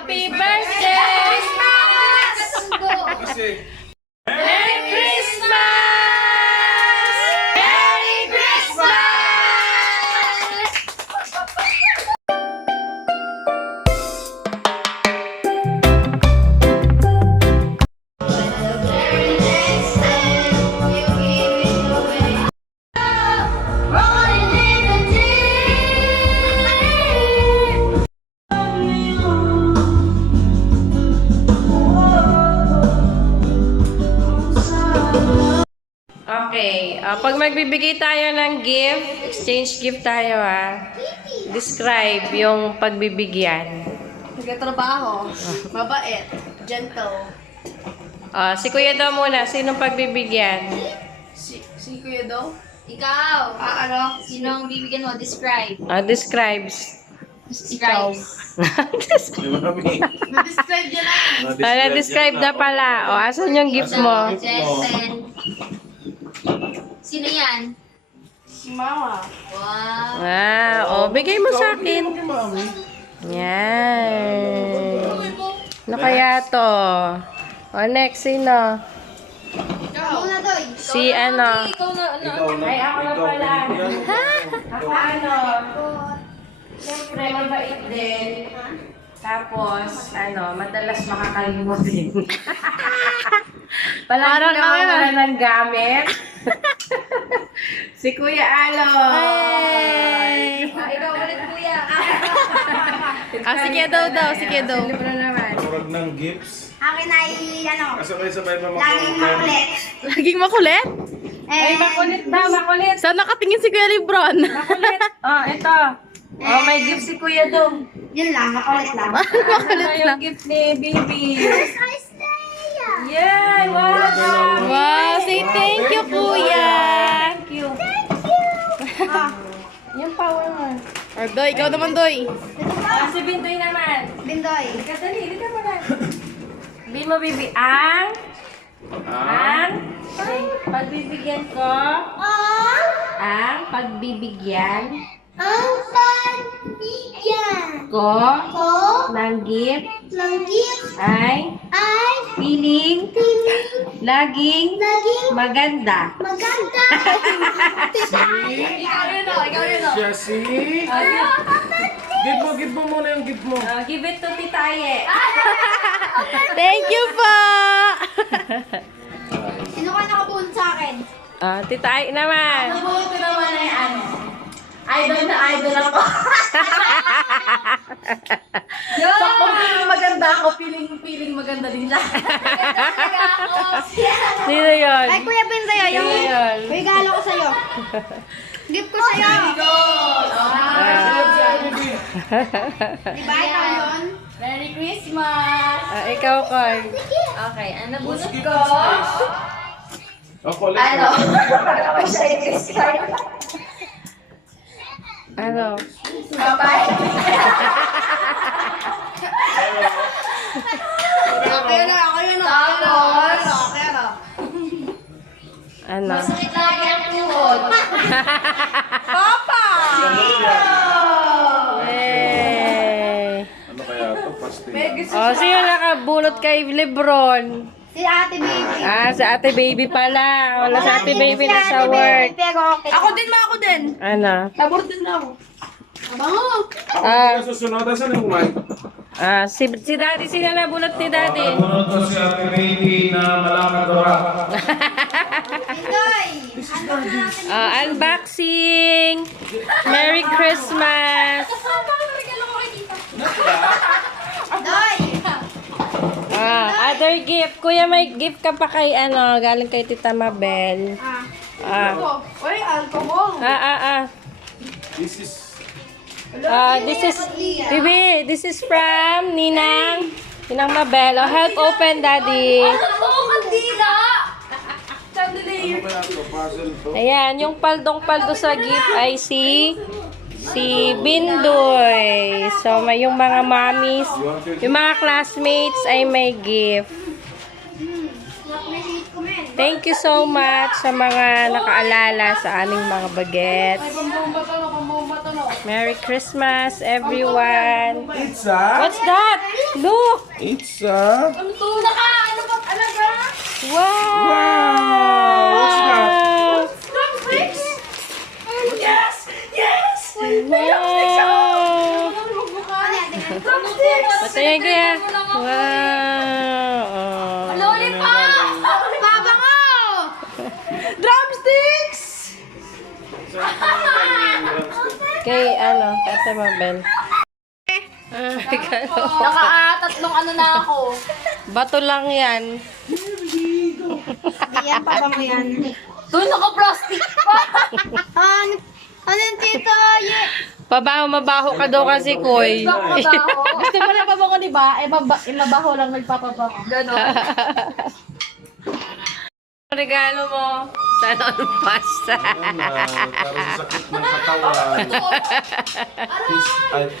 Happy birthday! Merry Christmas! Merry Christmas! Okay, pag magbibigay tayo ng gift, exchange gift tayo Describe yung pagbibigyan. Nagtatrabaho, mabait, gentle. Si Kuya daw muna, sinong pagbibigyan? Si Kuya daw? Ikaw! Ano? Sino ang bibigyan mo? Describe. Describes. Describe. Na-describe niya na. Describe na pala. Asan yung gift mo? Jensen. Sino yan? Si Mama. Wow. Bigay mo sa akin. Yan. Ano kaya to? Next, sino? Ikaw. Muna Doy. Si ano? Ikaw na. Ay, ako na pala. Ako ano? Siyempre, mabait din. Tapos, madalas makakalimot din. Palagi naman wala ng gamit. Si Kuya Alo. Ikaw ulit kuya. Sige daw. Sige daw. Sino na naman? Turag ng gifts. Akin ay, Kasabay-sabay pa laging makulit. Laging makulit? Ay, makulit daw, makulit. Saan nakatingin si Kuya Lebron? Makulit. Ito. May gift si Kuya Dong. Yun lang, makulit lang. Yung gift ni Baby. Yay! Wow! Wow, say thank you, Kuya. Thank you. Yung power mo. Doy, ikaw naman, Doy. Si Bintoy naman. Bindoy. Kadali, dito mo na. Sabihin mo, Baby, ang pagbibigyan ko, ang pagbibigyan Ang pagbigyan ko ko ng gift ng gift ay ay feeling laging maganda. maganda. Ikaw yun o. Jessie! Give mo muna yung gift mo. Give it to Tita Aye. Thank you po. Sino ka nakabunod sa akin? Tita Aye naman. Nakabunod ko naman ay ano. Idol na idol ako. Sakto feeling maganda ako, feeling maganda din siya. Sino yun? Ay, Kuya Bindoy, yung Sino yun? regalo ko sa'yo. Gift ko sa'yo. Diba ikaw yun? Merry Christmas! Ikaw, Koy. Okay, ang nabunot ko. Ako ulit. Ano? Papay. Ako yun. Tapos, Ano? masakit lagi ang tuhod. Yay! Ano kaya ito? Pasting. Sino nakabulot kay Lebron? Si Ate Baby. Si Ate Baby pala. Wala si Ate Baby na sa work. Pero okay. Ako din. Ano? Labor din ako. Abango. Ako susunod. Asan yung mic? Si Daddy, sino nabulot ni Daddy? Nakamunod ko si Ate Baby na malakadora. Bindoy. Ano na natin? Unboxing! Merry Christmas! Doy. Other gift. Kuya, may gift ka pa kay galing kay Tita Mabel. Uy, alcohol. This is... This is from Ninang Mabel. Help open, Daddy. Kandila! Ano kaya ito? Puzzle to? Ayan, yung paldong-paldo sa gift ay si Bindoy. So, may yung mga mommies, yung mga classmates ay may gift. Thank you so much sa mga nakaalala sa aming mga baget. Pambomba to no. Merry Christmas, everyone. Pizza? What's that? Look! Pizza? Ano ba talaga? Wow! Wow! What's that? Drumsticks? Wow! Drumsticks? Patayin kaya. Wow! Lollipop! Babango! Drumsticks! Kay Tata Mabel. Tatlong ano na ako. Bato lang yan. Yan, pabango yan. Doon naka-plastic pa. Ano yung tito? Mabaho ka daw kasi, Koy. Gusto mo na pabango, di ba? Mabaho lang nagpapabango. Ganon. Regalo mo. Sana ang pasta. Para sa sakit ng katawan. Ay,